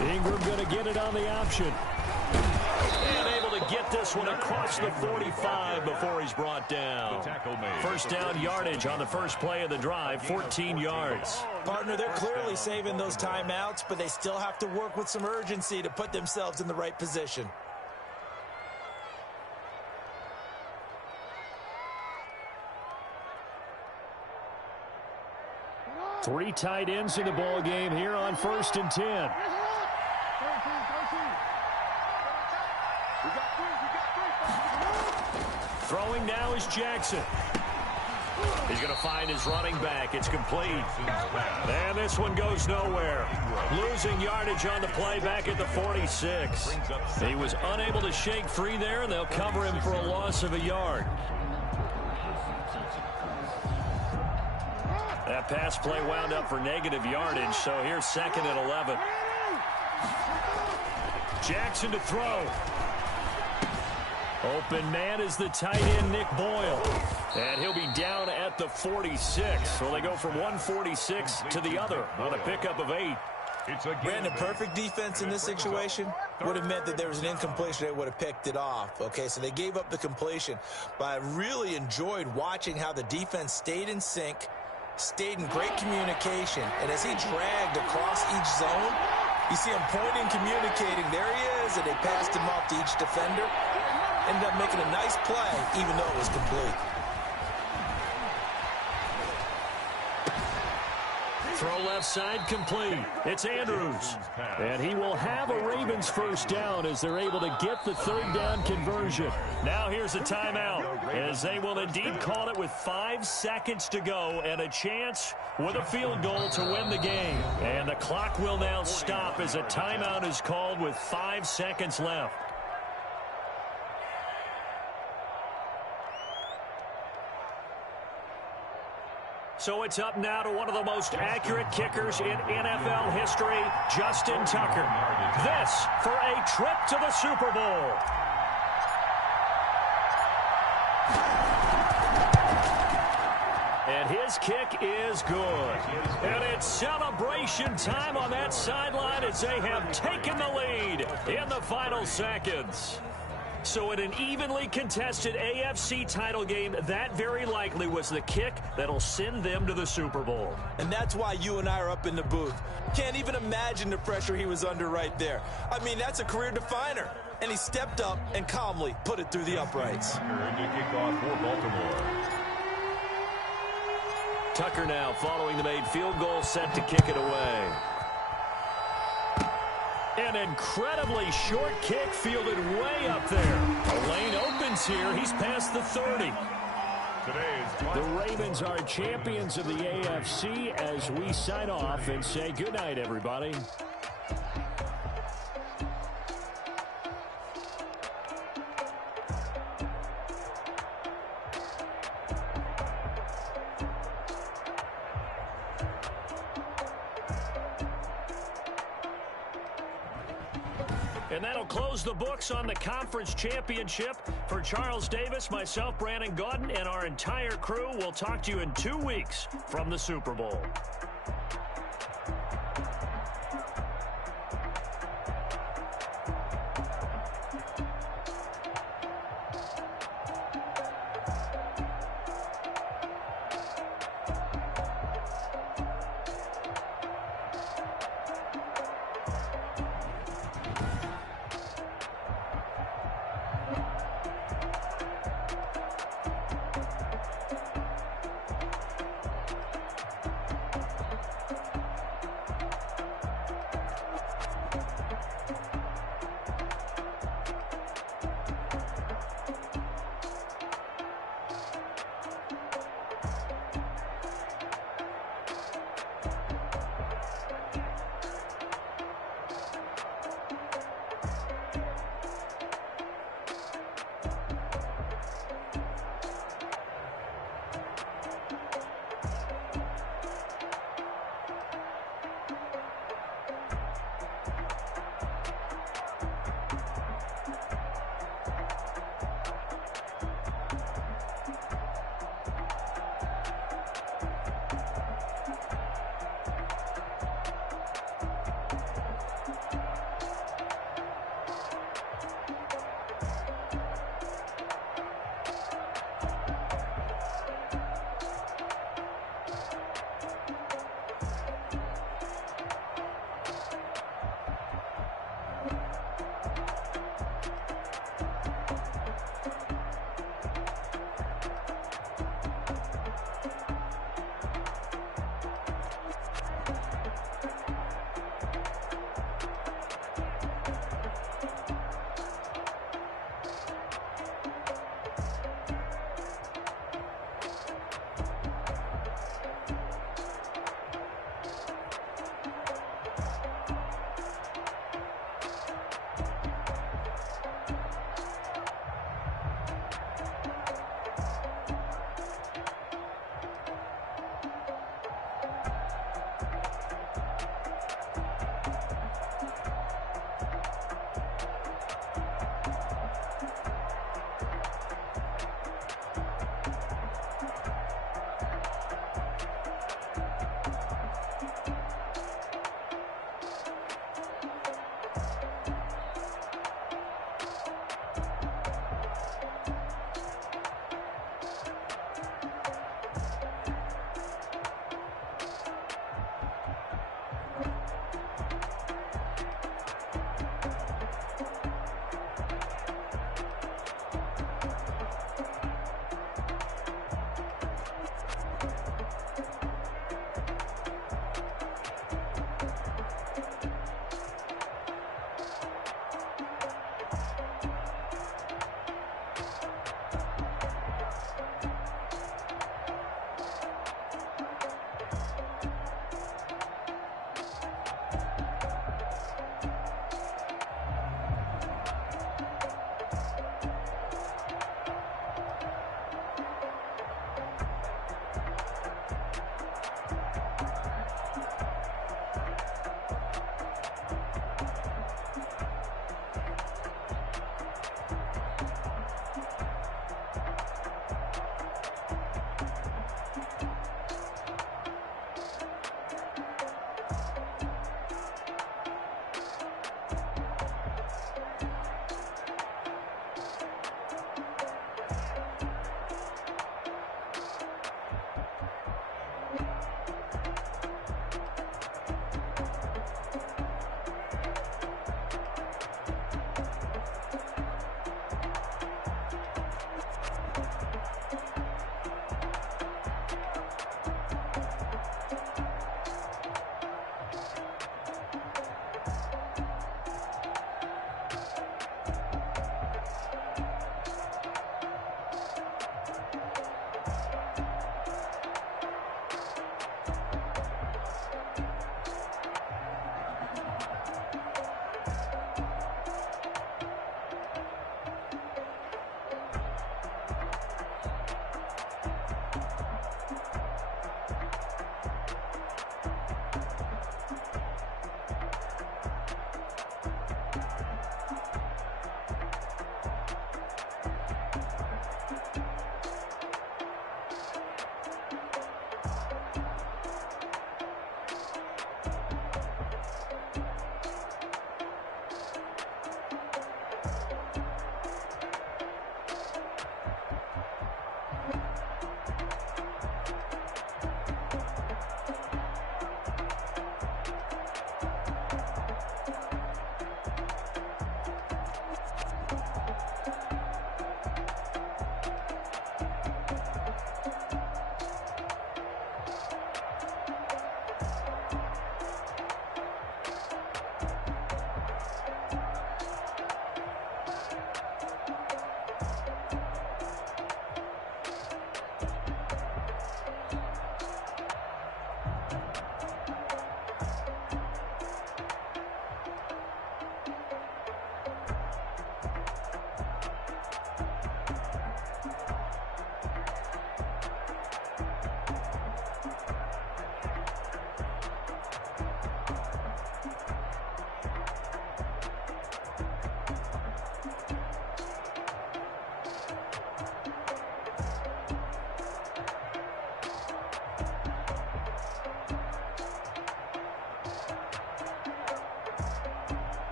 Ingram going to get it on the option. And able to get this one across the 45 before he's brought down. First down yardage on the first play of the drive, 14 yards. Partner, they're clearly saving those timeouts, but they still have to work with some urgency to put themselves in the right position. Three tight ends in the ball game here on 1st and 10. We got 3. Throwing now is Jackson. He's going to find his running back. It's complete. And this one goes nowhere. Losing yardage on the play back at the 46. He was unable to shake free there, and they'll cover him for a loss of a yard. That pass play wound up for negative yardage, so here's 2nd and 11. Jackson to throw. Open man is the tight end, Nick Boyle. And he'll be down at the 46. So they go from 146 to the other on a pickup of 8. Brandon, perfect defense in this situation would have meant that there was an incompletion. They would have picked it off. Okay, so they gave up the completion. But I really enjoyed watching how the defense stayed in sync, stayed in great communication. And as he dragged across each zone, you see him pointing, communicating. There he is, and they passed him off to each defender. Ended up making a nice play, even though it was complete. Throw left side complete. It's Andrews. And he will have a Ravens first down as they're able to get the 3rd down conversion. Now here's a timeout as they will indeed call it with 5 seconds to go and a chance with a field goal to win the game. And the clock will now stop as a timeout is called with 5 seconds left. So it's up now to one of the most accurate kickers in NFL history, Justin Tucker. This for a trip to the Super Bowl. And his kick is good. And it's celebration time on that sideline as they have taken the lead in the final seconds. So in an evenly contested AFC title game, that very likely was the kick that'll send them to the Super Bowl. And that's why you and I are up in the booth. Can't even imagine the pressure he was under right there. I mean, that's a career definer. And he stepped up and calmly put it through the uprights. Tucker now following the made field goal, set to kick it away. An incredibly short kick fielded way up there. A lane opens here. He's past the 30. The Ravens are champions of the AFC as we sign off and say goodnight, everybody. And that'll close the books on the conference championship. For Charles Davis, myself, Brandon Gaudin, and our entire crew, we'll talk to you in 2 weeks from the Super Bowl.